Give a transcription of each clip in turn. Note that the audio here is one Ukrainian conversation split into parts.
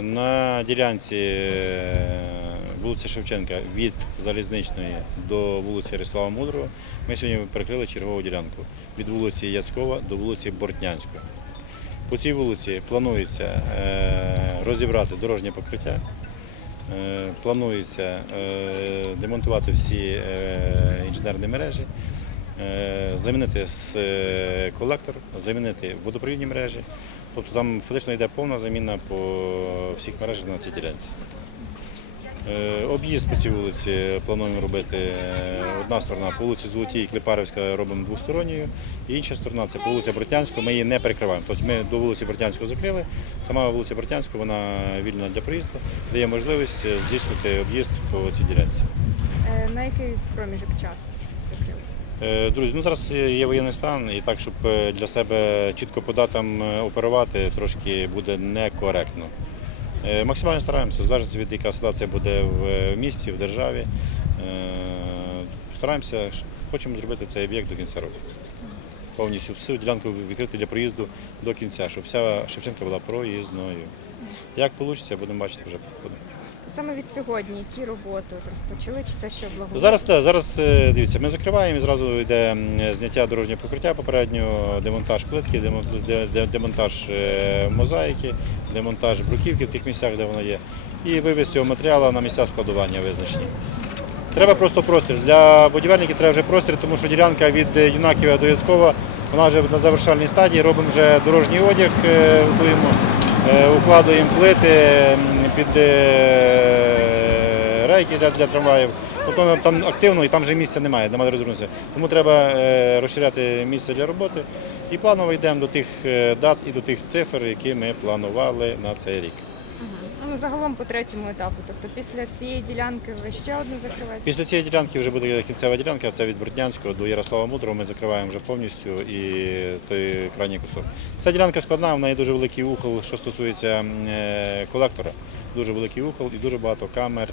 На ділянці е, вулиці Шевченка від Залізничної до вулиці Ярослава Мудрого ми сьогодні перекрили чергову ділянку від вулиці Яцькова до вулиці Бортнянської. По цій вулиці планується е, розібрати дорожнє покриття, е, планується демонтувати всі інженерні мережі, замінити с- е, колектор, замінити водопровідні мережі. Тобто там фактично йде повна заміна по всіх мережах на цій ділянці. Е, Об'їзд по цій вулиці плануємо робити е, одна сторона по вулиці Золотій Клепарівська робимо двосторонньою, і інша сторона це по вулиці Бортянського, ми її не перекриваємо. Тобто ми до вулиці Бортянського закрили, сама вулиця Бортянського вона вільна для проїзду, дає можливість е, здійснити об'їзд по цій ділянці. Е, На який проміжок часу? Е, Друзі, ну зараз є воєнний стан, і так, щоб е, для себе чітко по датам е, оперувати, трошки буде некоректно. Е, Максимально стараємося, залежить від яка ситуація буде в е, місті, в державі. Е, Стараємося, хочемо зробити цей об'єкт до кінця року. Повністю всю ділянку відкрити для проїзду до кінця, щоб вся Шевченка була проїзною. Як вийде, будемо бачити вже. Саме від сьогодні, які роботи от розпочали, чи це ще благо? Зараз так, зараз е, дивіться, ми закриваємо і зразу йде зняття дорожнього покриття попередньо, демонтаж плитки, демон- де- де- демонтаж е, мозаїки, демонтаж бруківки в тих місцях, де воно є, і вивіз цього матеріалу на місця складування визначені. Треба просто простір. Для будівельників треба вже простір, тому що ділянка від е, Юнаківа до Яцькова, вона вже на завершальній стадії. Робимо вже дорожній одяг, е, готуємо, укладуємо плити під е, рейки для, для трамваїв. Тобто там активно і там вже місця немає, немає розвернутися. Тому треба е, розширяти місце для роботи. І планово йдемо до тих е, дат і до тих цифр, які ми планували на цей рік. Ну, загалом по третьому етапу. Тобто після цієї ділянки ви ще одну закриваєте? Після цієї ділянки вже буде кінцева ділянка, це від Бортнянського до Ярослава Мудрого. Ми закриваємо вже повністю і той крайній кусок. Ця ділянка складна, в неї дуже великий ухол, що стосується е, колектора. Дуже великий ухол і дуже багато камер.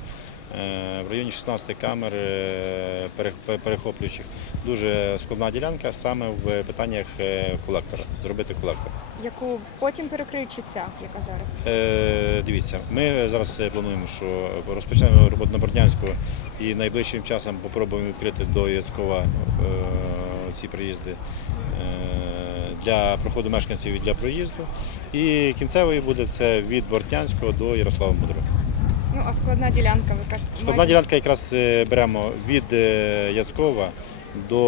е, В районі 16 камер е, пере- пе- перехоплюючих. Дуже складна ділянка саме в питаннях колектора. Зробити колектор. Яку потім перекриють чи ця, яка зараз? Е, Дивіться, ми зараз е, плануємо, що розпочнемо роботу на Бордянську і найближчим часом попробуємо відкрити до Яцькова е, ці приїзди е, для проходу мешканців і для проїзду. І кінцевий буде це від Бортянського до Ярослава Мудрого. Ну, а складна ділянка, ви кажете, Складна маєте- ділянка якраз е, беремо від Яцькова до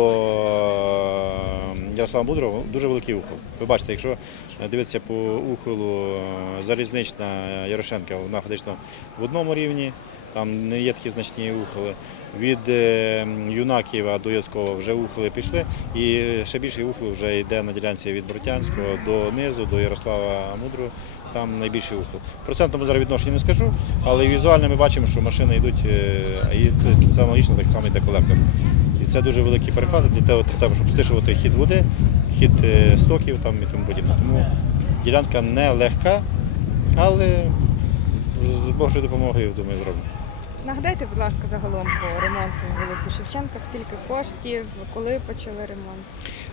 Ярослава Мудрого дуже великий ухол. Ви бачите, якщо дивитися по ухолу е, залізнична Ярошенка, вона фактично в одному рівні, там не є такі значні ухоли. Від е, Юнаківа до Яцькова вже ухоли пішли, і ще більший ухол вже йде на ділянці від Брутянського до низу, до Ярослава Мудрого. Там найбільший ухол. В процентному зараз відношенні не скажу, але візуально ми бачимо, що машини йдуть, е, і це, це аналогічно так само йде колектор. І це дуже великий перепад для того, для того, щоб стишувати хід води, хід е, стоків там, і тому подібне. Тому ділянка не легка, але з Божою допомогою, думаю, зробимо. Нагадайте, будь ласка, загалом по ремонту вулиці Шевченка, скільки коштів, коли почали ремонт?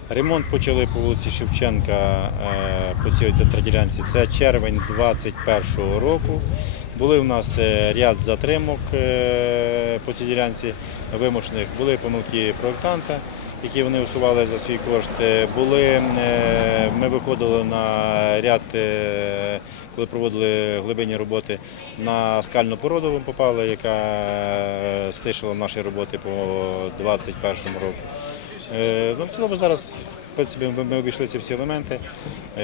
Ремонт почали по вулиці Шевченка е, по цій ділянці. Це червень 2021 року. Були в нас е, ряд затримок е, по цій ділянці вимушених. Були помилки проєктанта, які вони усували за свій кошт. Е, Були, ми виходили на ряд, коли проводили глибинні роботи, на скальну породу ми попали, яка стишила наші роботи по 2021 року. Ну, в цілому зараз в принципі, ми, обійшли ці всі елементи,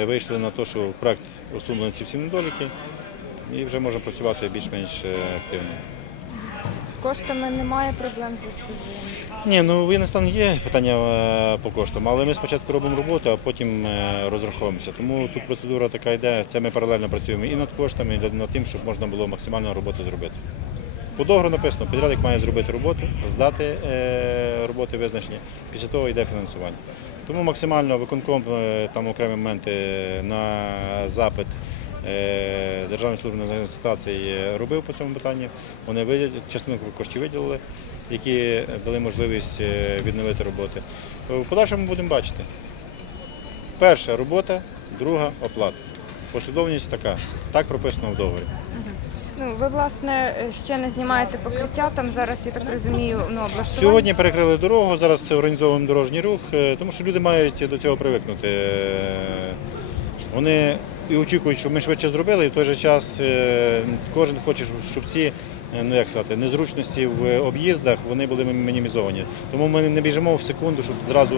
вийшли на те, що в проект усунені ці всі недоліки і вже можемо працювати більш-менш е, активно. З коштами немає проблем в зв'язку з? Ні, ну воєнний стан є питання е, по коштам, але ми спочатку робимо роботу, а потім е, розраховуємося. Тому тут процедура така йде, це ми паралельно працюємо і над коштами, і над тим, щоб можна було максимально роботу зробити. По договору написано, підрядник має зробити роботу, здати роботи визначені, після того йде фінансування. Тому максимально виконком там окремі моменти на запит Державної служби е, робив по цьому питанню. Вони виділи, частину коштів виділили, які дали можливість е, відновити роботи. В подальшому будемо бачити. Перша робота, друга оплата. Послідовність така. Так прописано в договорі. Ну, ви, власне, ще не знімаєте покриття, там зараз, я так розумію, ну, облаштування. Сьогодні перекрили дорогу, зараз організовуємо дорожній рух, е, тому що люди мають до цього привикнути. Е, Вони і очікують, що ми швидше зробили, і в той же час е, кожен хоче, щоб ці е, ну як сказати, незручності в об'їздах вони були мінімізовані. Тому ми не біжимо в секунду, щоб зразу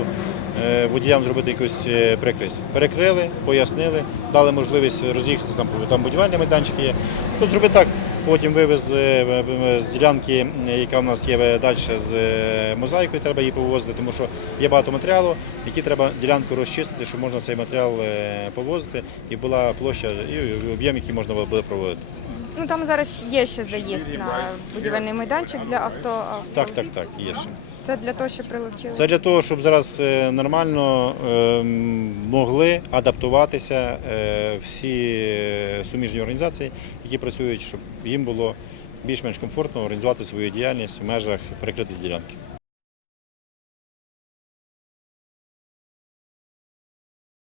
е, водіям зробити якусь прикрість. Перекрили, пояснили, дали можливість роз'їхати там, там будівельні майданчики є. Тут зробити так. Потім вивез е, е, з ділянки, е, яка в нас є далі з е, мозаїкою, треба її повозити, тому що є багато матеріалу, який треба ділянку розчистити, щоб можна цей матеріал е, повозити, і була площа і об'єм, який можна було проводити. Ну, там зараз є ще заїзд на будівельний майданчик для авто. Так, так, так, є ще. Це для того, щоб прилучили. Це для того, щоб зараз е, нормально е, могли адаптуватися е, всі е, суміжні організації, які працюють, щоб їм було більш-менш комфортно організувати свою діяльність в межах перекритої ділянки.